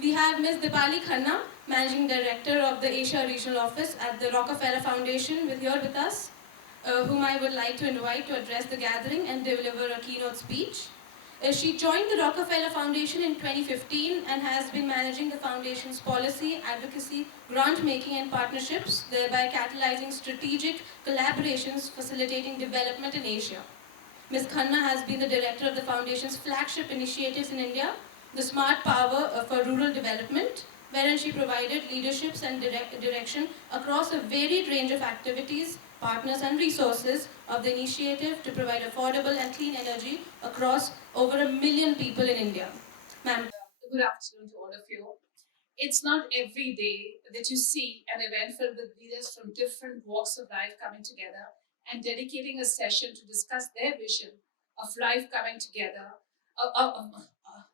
We have Ms. Deepali Khanna, Managing Director of the Asia Regional Office at the Rockefeller Foundation, here with us, whom I would like to invite to address the gathering and deliver a keynote speech. She joined the Rockefeller Foundation in 2015 and has been managing the foundation's policy, advocacy, grant making and partnerships, thereby catalyzing strategic collaborations facilitating development in Asia. Ms. Khanna has been the director of the foundation's flagship initiatives in India, the Smart Power for Rural Development, wherein she provided leaderships and direction across a varied range of activities, partners and resources of the initiative to provide affordable and clean energy across over 1 million people in India. Ma'am. Good afternoon to all of you. It's not every day that you see an event filled with leaders from different walks of life coming together and dedicating a session to discuss their vision of life coming together,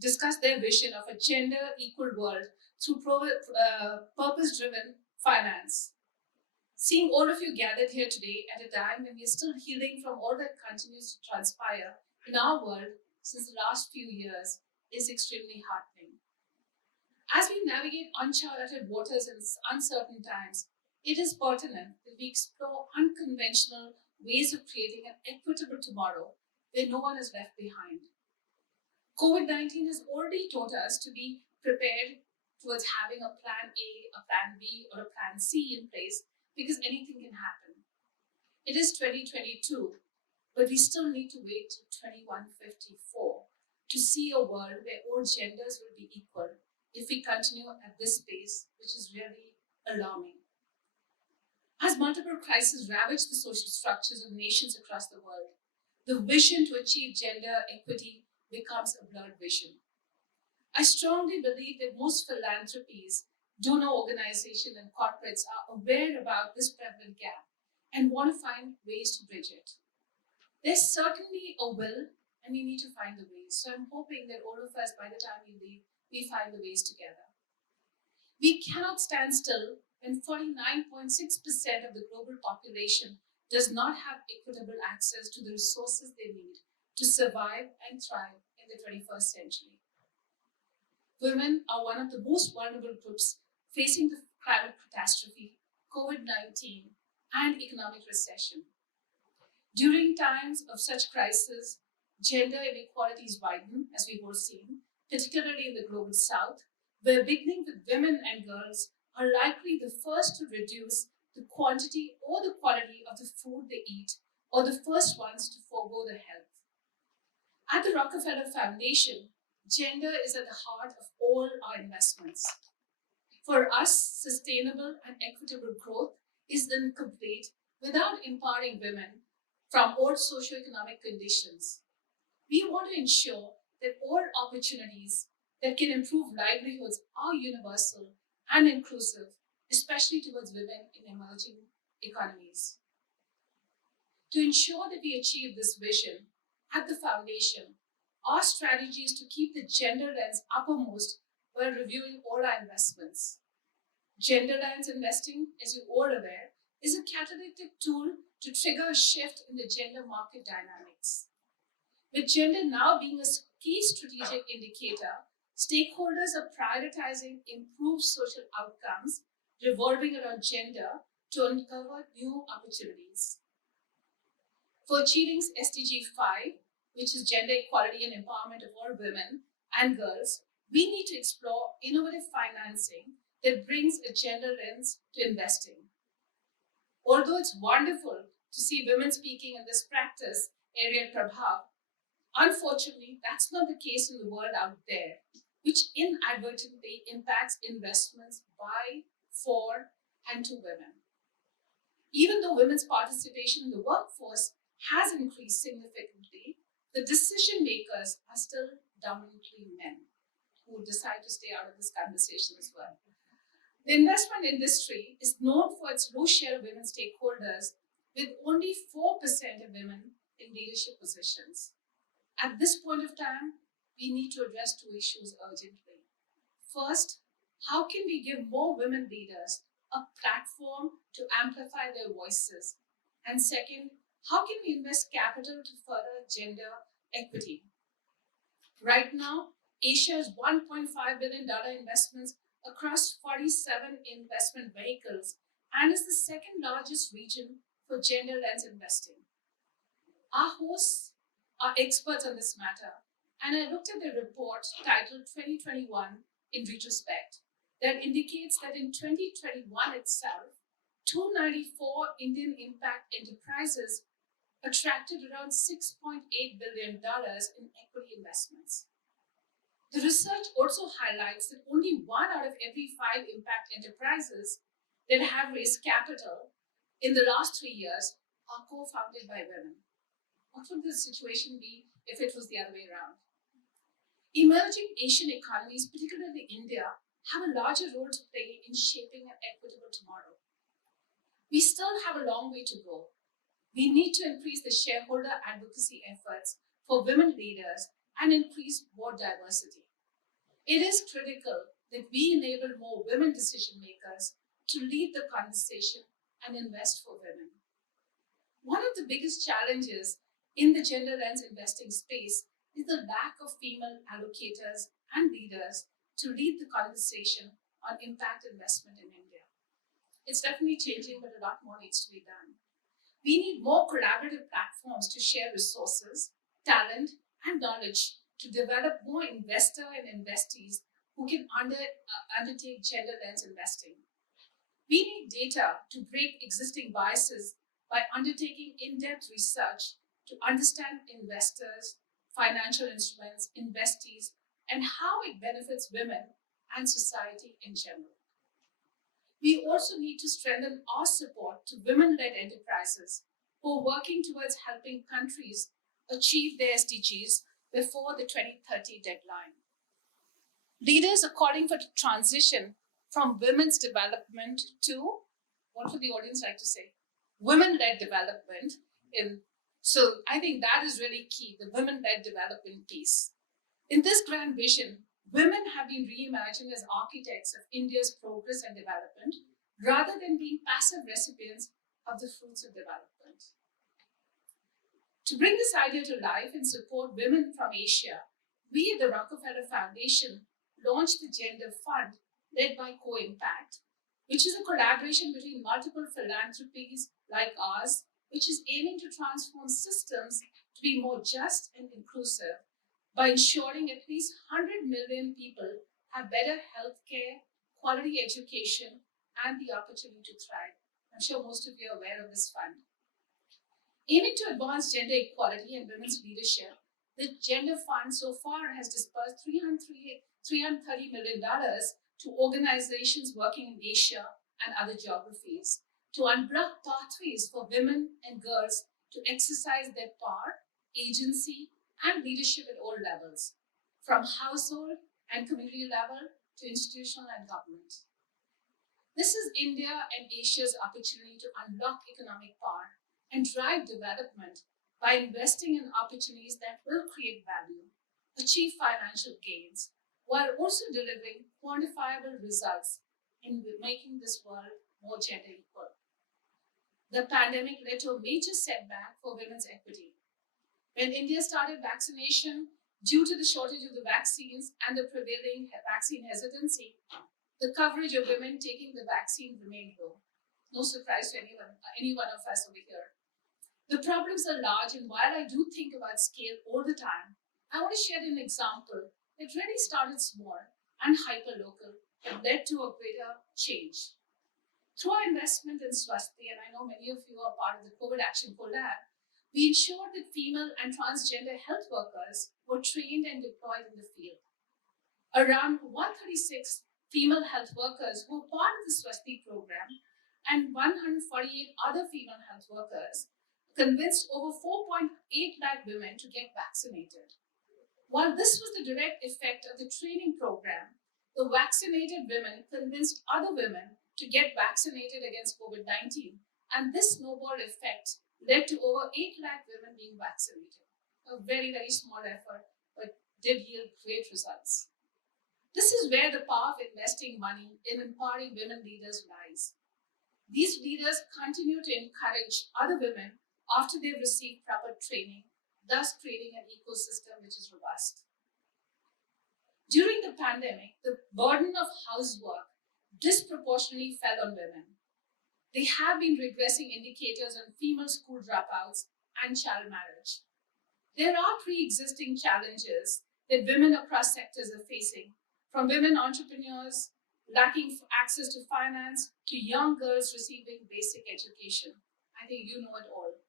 discuss their vision of a gender equal world through purpose driven finance. Seeing all of you gathered here today at a time when we are still healing from all that continues to transpire in our world since the last few years is extremely heartening. As we navigate uncharted waters in uncertain times, it is pertinent that we explore unconventional ways of creating an equitable tomorrow where no one is left behind. COVID-19 has already taught us to be prepared towards having a plan A, a plan B, or a plan C in place because anything can happen. It is 2022, but we still need to wait till 2154 to see a world where all genders will be equal if we continue at this pace, which is really alarming. As multiple crises ravage the social structures of nations across the world, the vision to achieve gender equity becomes a blurred vision. I strongly believe that most philanthropies, donor organizations, and corporates are aware about this prevalent gap and want to find ways to bridge it. There's certainly a will, and we need to find the ways. So I'm hoping that all of us, by the time we leave, we find the ways together. We cannot stand still when 49.6% of the global population does not have equitable access to the resources they need to survive and thrive in the 21st century. Women are one of the most vulnerable groups facing the climate catastrophe, COVID-19, and economic recession. During times of such crisis, gender inequalities widen, as we've all seen, particularly in the global south, where beginning with women and girls are likely the first to reduce the quantity or the quality of the food they eat, or the first ones to forego their health. At the Rockefeller Foundation, gender is at the heart of all our investments. For us, sustainable and equitable growth is incomplete without empowering women from all socioeconomic conditions. We want to ensure that all opportunities that can improve livelihoods are universal and inclusive, especially towards women in emerging economies. To ensure that we achieve this vision at the foundation, our strategy is to keep the gender lens uppermost while reviewing all our investments. Gender lens investing, as you're all aware, is a catalytic tool to trigger a shift in the gender market dynamics. With gender now being a key strategic indicator, stakeholders are prioritizing improved social outcomes revolving around gender to uncover new opportunities. For achieving SDG 5, which is gender equality and empowerment of all women and girls, we need to explore innovative financing that brings a gender lens to investing. Although it's wonderful to see women speaking in this practice area at Prabhav, unfortunately, that's not the case in the world out there, which inadvertently impacts investments by, for, and to women. Even though women's participation in the workforce has increased significantly, the decision makers are still dominantly men who decide to stay out of this conversation as well. The investment industry is known for its low share of women stakeholders, with only 4% of women in leadership positions. At this point of time, we need to address two issues urgently. First, how can we give more women leaders a platform to amplify their voices? And second, how can we invest capital to further gender equity? Right now, Asia's $1.5 billion investments across 47 investment vehicles and is the second largest region for gender lens investing. Our hosts are experts on this matter, and I looked at the report titled 2021 in retrospect that indicates that in 2021 itself, 294 Indian impact enterprises attracted around $6.8 billion in equity investments. The research also highlights that only 1 out of every 5 impact enterprises that have raised capital in the last 3 years are co-founded by women. What would the situation be if it was the other way around? Emerging Asian economies, particularly India, have a larger role to play in shaping an equitable tomorrow. We still have a long way to go. We need to increase the shareholder advocacy efforts for women leaders and increase board diversity. It is critical that we enable more women decision makers to lead the conversation and invest for women. One of the biggest challenges in the gender lens investing space is the lack of female allocators and leaders to lead the conversation on impact investment in India. It's definitely changing, but a lot more needs to be done. We need more collaborative platforms to share resources, talent, and knowledge to develop more investor and investees who can undertake gender lens investing. We need data to break existing biases by undertaking in-depth research to understand investors, financial instruments, investees, and how it benefits women and society in general. We also need to strengthen our support to women-led enterprises who are working towards helping countries achieve their SDGs before the 2030 deadline. Leaders are calling for transition from women's development to, what would the audience like to say? Women-led development. So I think that is really key, the women-led development piece. In this grand vision, women have been reimagined as architects of India's progress and development, rather than being passive recipients of the fruits of development. To bring this idea to life and support women from Asia, we at the Rockefeller Foundation launched the Gender Fund, led by Co-Impact, which is a collaboration between multiple philanthropies like ours, which is aiming to transform systems to be more just and inclusive by ensuring at least 100 million people have better healthcare, quality education, and the opportunity to thrive. I'm sure most of you are aware of this fund. Aiming to advance gender equality and women's leadership, the Gender Fund so far has disbursed $330 million to organizations working in Asia and other geographies to unblock pathways for women and girls to exercise their power, agency, and leadership at all levels, from household and community level to institutional and government. This is India and Asia's opportunity to unlock economic power and drive development by investing in opportunities that will create value, achieve financial gains, while also delivering quantifiable results in making this world more gender equal. The pandemic led to a major setback for women's equity. When India started vaccination, due to the shortage of the vaccines and the prevailing vaccine hesitancy, the coverage of women taking the vaccine remained low. No surprise to any one of us over here. The problems are large, and while I do think about scale all the time, I want to share an example that really started small and hyper-local and led to a greater change. Through our investment in Swasthi, and I know many of you are part of the COVID Action Collab, we ensured that female and transgender health workers were trained and deployed in the field. Around 136 female health workers who were part of the Swasthi program and 148 other female health workers convinced over 4.8 lakh women to get vaccinated. While this was the direct effect of the training program, the vaccinated women convinced other women to get vaccinated against COVID-19, and this snowball effect led to over 8 lakh women being vaccinated. A very, very small effort, but did yield great results. This is where the power of investing money in empowering women leaders lies. These leaders continue to encourage other women after they've received proper training, thus creating an ecosystem which is robust. During the pandemic, the burden of housework disproportionately fell on women. There have been regressing indicators on female school dropouts and child marriage. There are pre-existing challenges that women across sectors are facing, from women entrepreneurs lacking access to finance to young girls receiving basic education. I think you know it all.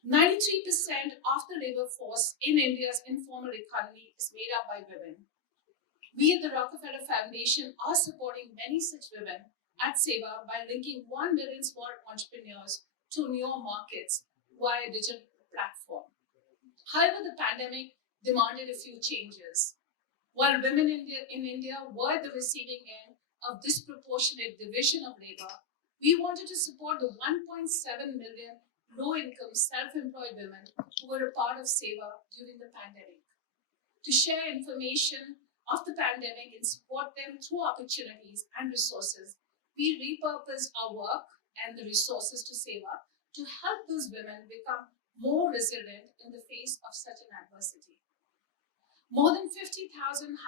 93% of the labor force in India's informal economy is made up by women. We at the Rockefeller Foundation are supporting many such women at Seva by linking 1 million small entrepreneurs to newer markets via a digital platform. However, the pandemic demanded a few changes. While women in India were the receiving end of disproportionate division of labor, we wanted to support the 1.7 million low-income, self-employed women who were a part of Seva during the pandemic. To share information of the pandemic and support them through opportunities and resources, we repurposed our work and the resources to Seva to help those women become more resilient in the face of such an adversity. More than 50,000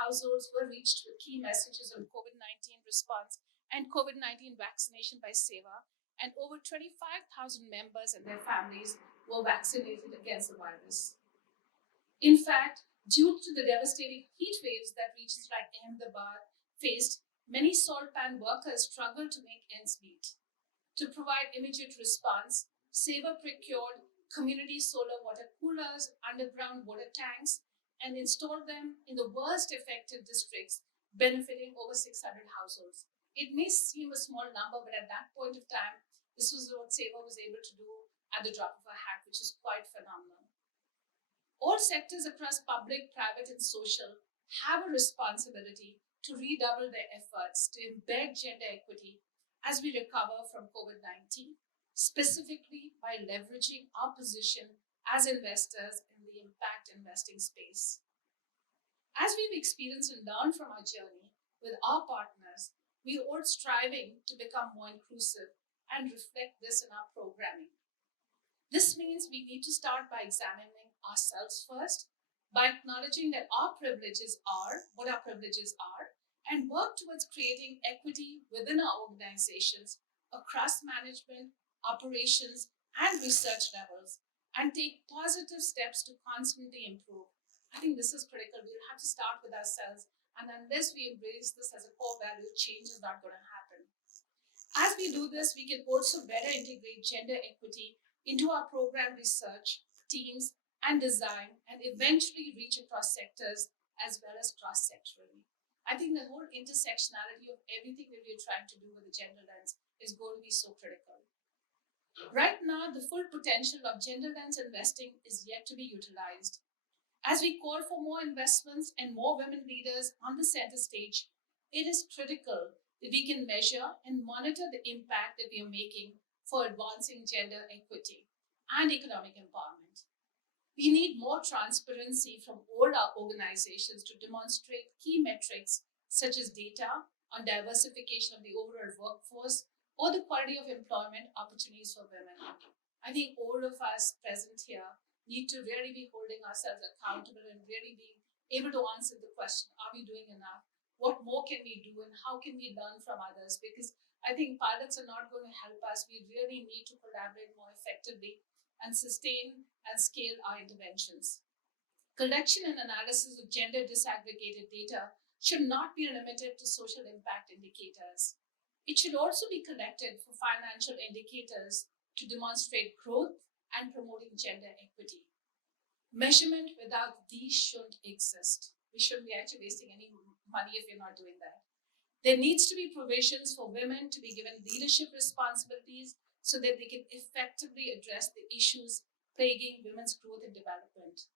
households were reached with key messages on COVID-19 response and COVID-19 vaccination by Seva, and over 25,000 members and their families were vaccinated against the virus. In fact, due to the devastating heat waves that regions like Ahmedabad faced, many salt pan workers struggled to make ends meet. To provide immediate response, Seva procured community solar water coolers, underground water tanks, and installed them in the worst affected districts, benefiting over 600 households. It may seem a small number, but at that point of time, this was what Seva was able to do at the drop of a hat, which is quite phenomenal. All sectors across public, private, and social have a responsibility to redouble their efforts to embed gender equity as we recover from COVID-19, specifically by leveraging our position as investors in the impact investing space. As we've experienced and learned from our journey with our partners, we're all striving to become more inclusive and reflect this in our programming. This means we need to start by examining ourselves first, by acknowledging that our privileges are what our privileges are, and work towards creating equity within our organizations across management, operations, and research levels, and take positive steps to constantly improve. I think this is critical. We'll have to start with ourselves, and unless we embrace this as a core value, change is not going to happen. As we do this, we can also better integrate gender equity into our program research, teams, and design, and eventually reach across sectors as well as cross-sectorally. I think the whole intersectionality of everything that we're trying to do with the gender lens is going to be so critical. Right now, the full potential of gender lens investing is yet to be utilized. As we call for more investments and more women leaders on the center stage, it is critical that we can measure and monitor the impact that we are making for advancing gender equity and economic empowerment. We need more transparency from all our organizations to demonstrate key metrics such as data on diversification of the overall workforce or the quality of employment opportunities for women. I think all of us present here need to really be holding ourselves accountable and really being able to answer the question, are we doing enough? What more can we do and how can we learn from others? Because I think pilots are not going to help us. We really need to collaborate more effectively and sustain and scale our interventions. Collection and analysis of gender disaggregated data should not be limited to social impact indicators. It should also be collected for financial indicators to demonstrate growth and promoting gender equity. Measurement without these shouldn't exist. We shouldn't be actually wasting any money if we're not doing that. There needs to be provisions for women to be given leadership responsibilities so that they can effectively address the issues plaguing women's growth and development.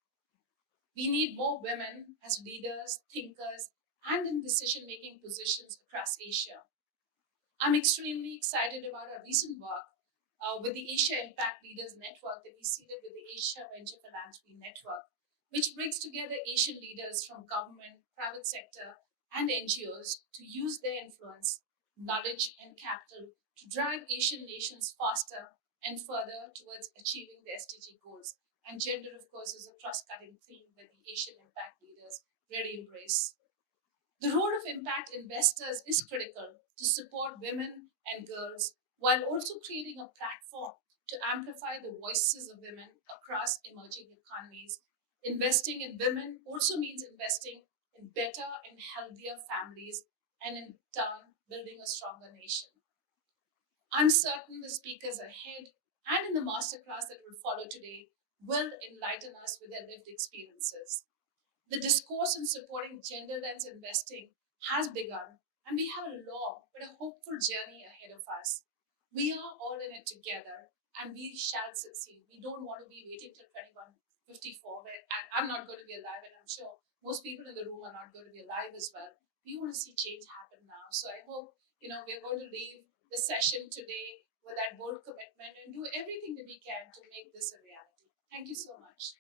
We need more women as leaders, thinkers, and in decision-making positions across Asia. I'm extremely excited about our recent work with the Asia Impact Leaders Network that we seeded with the Asia Venture Philanthropy Network, which brings together Asian leaders from government, private sector, and NGOs to use their influence, knowledge, and capital to drive Asian nations faster and further towards achieving the SDG goals. And gender, of course, is a cross-cutting theme with the Asian Impact Leaders really embrace. The role of impact investors is critical to support women and girls while also creating a platform to amplify the voices of women across emerging economies. Investing in women also means investing in better and healthier families and in turn building a stronger nation. I'm certain the speakers ahead and in the masterclass that will follow today will enlighten us with their lived experiences. The discourse in supporting gender lens investing has begun, and we have a long but a hopeful journey ahead of us. We are all in it together, and we shall succeed. We don't want to be waiting till 2154, where I'm not going to be alive, and I'm sure most people in the room are not going to be alive as well. We want to see change happen now. So I hope, we're going to leave the session today with that bold commitment and do everything that we can to make this a reality. Thank you so much.